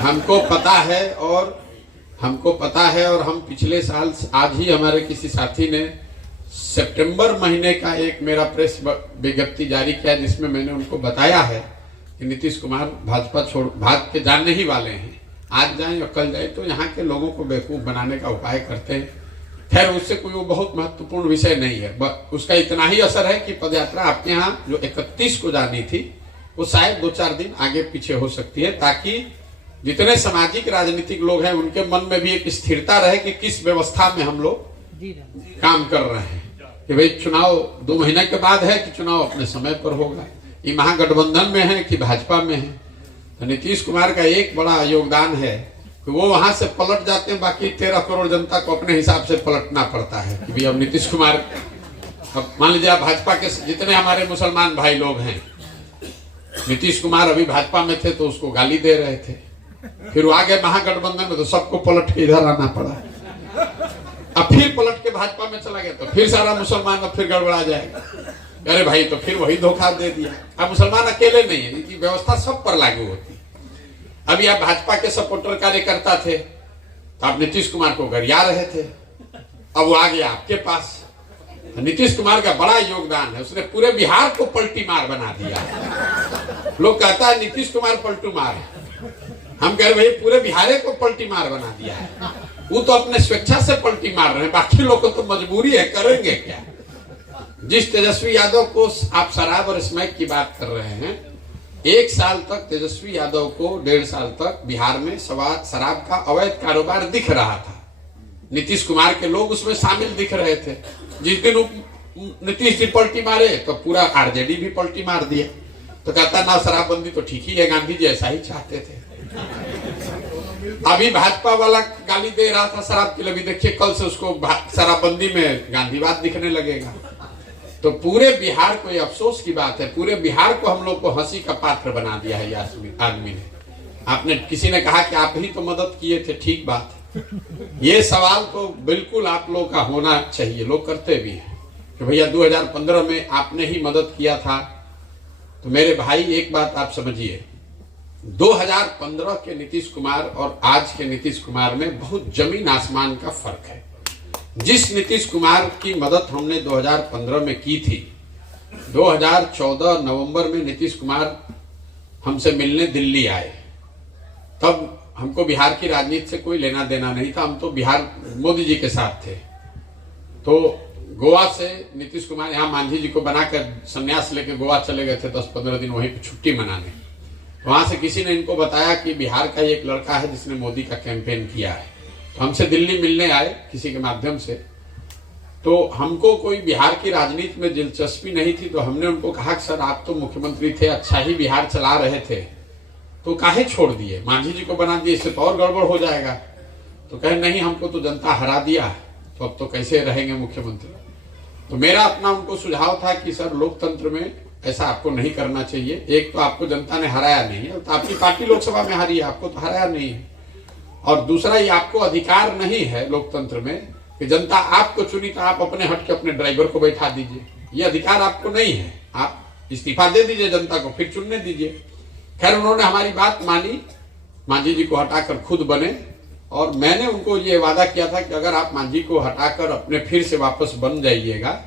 हमको पता है और हम पिछले साल आज ही हमारे किसी साथी ने सितंबर महीने का एक मेरा प्रेस विज्ञप्ति जारी किया जिसमें मैंने उनको बताया है कि नीतीश कुमार भाजपा भाग के जाने ही वाले हैं। आज जाएं और कल जाए तो यहाँ के लोगों को बेवकूफ बनाने का उपाय करते हैं। खैर उससे कोई वो बहुत महत्वपूर्ण विषय नहीं है। उसका इतना ही असर है कि पदयात्रा आपके यहाँ जो 31 को जानी थी वो शायद 2-4 दिन आगे पीछे हो सकती है, ताकि जितने सामाजिक राजनीतिक लोग हैं उनके मन में भी एक स्थिरता रहे कि किस व्यवस्था में हम लोग काम कर रहे हैं। कि भाई चुनाव 2 महीने के बाद है कि चुनाव अपने समय पर होगा, ये महागठबंधन में है कि भाजपा में है। तो नीतीश कुमार का एक बड़ा योगदान है कि वो वहां से पलट जाते हैं, बाकी 13 करोड़ जनता को अपने हिसाब से पलटना पड़ता है कि भाई अब नीतीश कुमार, अब मान लीजिए आप भाजपा के जितने हमारे मुसलमान भाई लोग हैं, नीतीश कुमार अभी भाजपा में थे तो उसको गाली दे रहे थे, फिर वो आ गए महागठबंधन में तो सबको पलट के इधर आना पड़ा, अब फिर पलट के भाजपा में चला गया तो फिर सारा मुसलमान अब फिर गड़बड़ा जाएगा। अरे भाई तो फिर वही धोखा दे दिया। अब मुसलमान अकेले नहीं है, इनकी व्यवस्था सब पर लागू होती। अभी आप भाजपा के सपोर्टर कार्यकर्ता थे तो आप नीतीश कुमार को गरिया रहे थे, अब वो आ गया आपके पास। तो नीतीश कुमार का बड़ा योगदान है, उसने पूरे बिहार को पलटी मार बना दिया। लोग कहता है नीतीश कुमार पलटू मार है, हम कह रहे भाई पूरे बिहार को पलटी मार बना दिया है। वो तो अपने स्वेच्छा से पलटी मार रहे हैं, बाकी लोग को तो मजबूरी है, करेंगे क्या। जिस तेजस्वी यादव को आप शराब और स्मैक की बात कर रहे हैं, 1 साल तक तेजस्वी यादव को 1.5 साल तक बिहार में शराब का अवैध कारोबार दिख रहा था। नीतीश कुमार के लोग उसमें शामिल दिख रहे थे। जिस दिन नीतीश जी पलटी मारे तो पूरा आरजेडी भी पलटी मार दिया। तो कहता ना शराबबंदी तो ठीक ही है, गांधी जी ऐसा ही चाहते थे। अभी भाजपा वाला गाली दे रहा था शराब के लिए, देखिए कल से उसको शराबबंदी में गांधीवाद दिखने लगेगा। तो पूरे बिहार को, ये अफसोस की बात है, पूरे बिहार को हम लोग को हंसी का पात्र बना दिया है ये आदमी ने। आपने किसी ने कहा कि आप ही तो मदद किए थे, ठीक बात। ये सवाल तो बिल्कुल आप लोग का होना चाहिए, लोग करते भी हैं कि भैया 2015 में आपने ही मदद किया था। तो मेरे भाई एक बात आप समझिए, 2015 के नीतीश कुमार और आज के नीतीश कुमार में बहुत जमीन आसमान का फर्क है। जिस नीतीश कुमार की मदद हमने 2015 में की थी, 2014 नवंबर में नीतीश कुमार हमसे मिलने दिल्ली आए। तब हमको बिहार की राजनीति से कोई लेना देना नहीं था, हम तो बिहार मोदी जी के साथ थे। तो गोवा से नीतीश कुमार यहाँ मांझी जी को बनाकर संन्यास लेके गोवा चले गए थे 10-15 दिन वहीं पे छुट्टी मनाने। तो वहां से किसी ने इनको बताया कि बिहार का एक लड़का है जिसने मोदी का कैंपेन किया है, तो हमसे दिल्ली मिलने आए किसी के माध्यम से। तो हमको कोई बिहार की राजनीति में दिलचस्पी नहीं थी, तो हमने उनको कहा कि सर आप तो मुख्यमंत्री थे, अच्छा ही बिहार चला रहे थे, तो काहे छोड़ दिए, मांझी जी को बना दिए, इससे तो और गड़बड़ हो जाएगा। तो कहे नहीं, हमको तो जनता हरा दिया, तो अब तो कैसे रहेंगे मुख्यमंत्री। तो मेरा अपना उनको सुझाव था कि सर लोकतंत्र में ऐसा आपको नहीं करना चाहिए। एक तो आपको जनता ने हराया नहीं है, तो आपकी पार्टी लोकसभा में हारी है, आपको तो हराया नहीं है। और दूसरा, ये आपको अधिकार नहीं है लोकतंत्र में कि जनता आपको चुनी तो आप अपने हट के अपने ड्राइवर को बैठा दीजिए, ये अधिकार आपको नहीं है। आप इस्तीफा दे दीजिए जनता को, फिर चुनने दीजिए। खैर उन्होंने हमारी बात मानी, मांझी जी को हटाकर खुद बने। और मैंने उनको ये वादा किया था कि अगर आप मांझी को हटाकर अपने फिर से वापस बन जाइएगा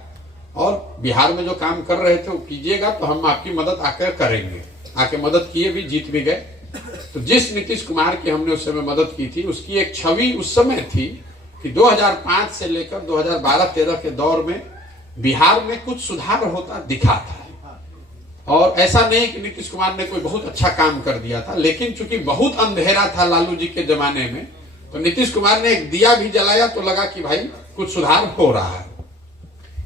और बिहार में जो काम कर रहे थे वो कीजिएगा, तो हम आपकी मदद आकर करेंगे। आके मदद किए भी, जीत भी गए। तो जिस नीतीश कुमार की हमने उस समय मदद की थी, उसकी एक छवि उस समय थी कि 2005 से लेकर 2012-13 के दौर में बिहार में कुछ सुधार होता दिखा था। और ऐसा नहीं कि नीतीश कुमार ने कोई बहुत अच्छा काम कर दिया था, लेकिन चूंकि बहुत अंधेरा था लालू जी के जमाने में, तो नीतीश कुमार ने एक दिया भी जलाया तो लगा कि भाई कुछ सुधार हो रहा है,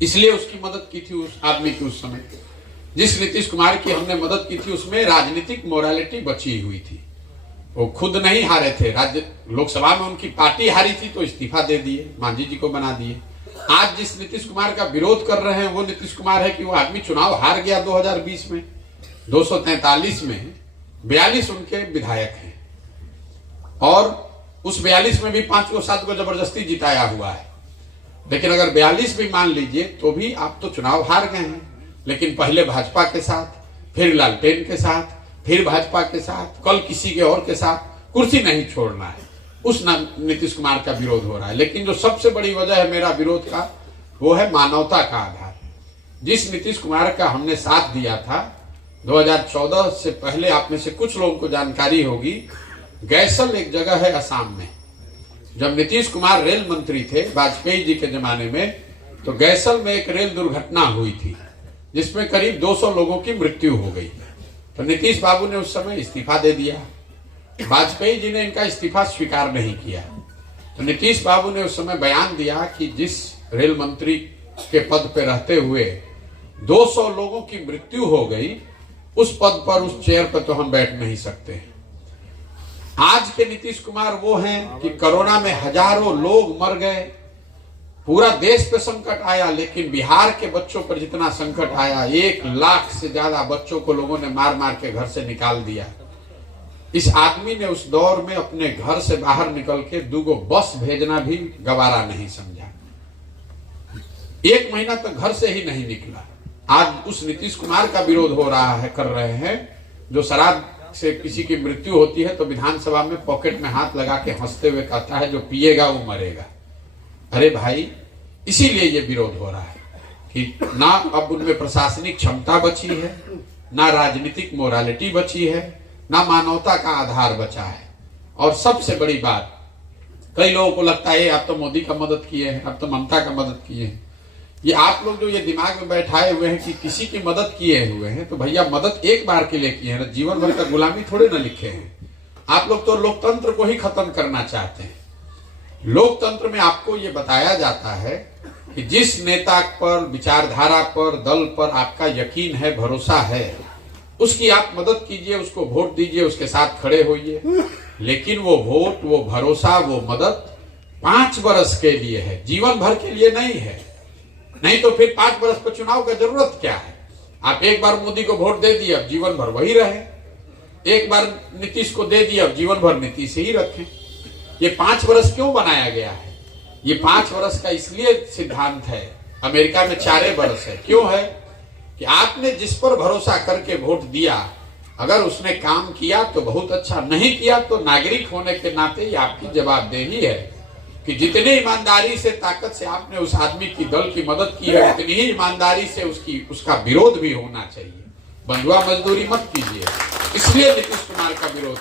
इसलिए उसकी मदद की थी उस आदमी की। उस समय जिस नीतीश कुमार की हमने मदद की थी उसमें राजनीतिक मोरालिटी बची हुई थी। वो खुद नहीं हारे थे, राज्य लोकसभा में उनकी पार्टी हारी थी तो इस्तीफा दे दिए, मांझी जी को बना दिए। आज जिस नीतीश कुमार का विरोध कर रहे हैं वो नीतीश कुमार है कि वो आदमी चुनाव हार गया 2020 में, 243 में 42 उनके विधायक हैं और उस 42 में भी 5-7 को जबरदस्ती जिताया हुआ है। लेकिन अगर 42 भी मान लीजिए तो भी आप तो चुनाव हार गए हैं। लेकिन पहले भाजपा के साथ, फिर लालटेन के साथ, फिर भाजपा के साथ, कल किसी के और के साथ, कुर्सी नहीं छोड़ना है, उस नीतीश कुमार का विरोध हो रहा है। लेकिन जो सबसे बड़ी वजह है मेरा विरोध का, वो है मानवता का आधार। जिस नीतीश कुमार का हमने साथ दिया था 2014 से पहले, आप में से कुछ लोगों को जानकारी होगी, गैसल एक जगह है असम में। जब नीतीश कुमार रेल मंत्री थे वाजपेयी जी के जमाने में, तो गैसल में एक रेल दुर्घटना हुई थी जिसमें करीब 200 लोगों की मृत्यु हो गई। तो नीतीश बाबू ने उस समय इस्तीफा दे दिया। वाजपेयी जी ने इनका इस्तीफा स्वीकार नहीं किया। तो नीतीश बाबू ने उस समय बयान दिया कि जिस रेल मंत्री के पद पे रहते हुए 200 लोगों की मृत्यु हो गई, उस पद पर, उस चेयर पर तो हम बैठ नहीं सकते। आज के नीतीश कुमार वो हैं कि कोरोना में हजारों लोग मर गए, पूरा देश पे संकट आया, लेकिन बिहार के बच्चों पर जितना संकट आया, 1 लाख से ज्यादा बच्चों को लोगों ने मार मार के घर से निकाल दिया। इस आदमी ने उस दौर में अपने घर से बाहर निकल के 2 बस भेजना भी गवारा नहीं समझा। 1 महीना तक घर से ही नहीं निकला। आज उस नीतीश कुमार का विरोध हो रहा है, कर रहे हैं, जो शराब से किसी की मृत्यु होती है तो विधानसभा में पॉकेट में हाथ लगा के हंसते हुए कहता है जो पिएगा वो मरेगा। अरे भाई, इसीलिए ये विरोध हो रहा है कि ना अब उनमें प्रशासनिक क्षमता बची है, ना राजनीतिक मोरालिटी बची है, ना मानवता का आधार बचा है। और सबसे बड़ी बात, कई लोगों को लगता है आप तो मोदी का मदद किए हैं, आप तो ममता का मदद किए हैं। ये आप लोग जो ये दिमाग में बैठाए हुए हैं कि किसी की मदद किए हुए हैं, तो भैया मदद एक बार के लिए किए हैं ना, जीवन भर का गुलामी थोड़े ना लिखे हैं। आप लोग तो लोकतंत्र को ही खत्म करना चाहते हैं। लोकतंत्र में आपको ये बताया जाता है कि जिस नेता पर, विचारधारा पर, दल पर आपका यकीन है, भरोसा है, उसकी आप मदद कीजिए, उसको वोट दीजिए, उसके साथ खड़े होइए। लेकिन वो वोट, वो भरोसा, वो मदद 5 बरस के लिए है, जीवन भर के लिए नहीं है। नहीं तो फिर 5 बरस पर चुनाव का जरूरत क्या है? आप एक बार मोदी को वोट दे दिए, अब जीवन भर वही रहे। एक बार नीतीश को दे दिए, अब जीवन भर नीतीश ही रखें। ये 5 बरस क्यों बनाया गया है? ये 5 बरस का इसलिए सिद्धांत है, अमेरिका में 4 बरस है। क्यों है? कि आपने जिस पर भरोसा करके वोट दिया, अगर उसने काम किया तो बहुत अच्छा, नहीं किया तो नागरिक होने के नाते ये आपकी जवाबदेही है कि जितनी ईमानदारी से, ताकत से आपने उस आदमी की, दल की मदद की है, उतनी ही ईमानदारी से उसका विरोध भी होना चाहिए। बंधुआ मजदूरी मत कीजिए। इसलिए नीतीश कुमार का विरोध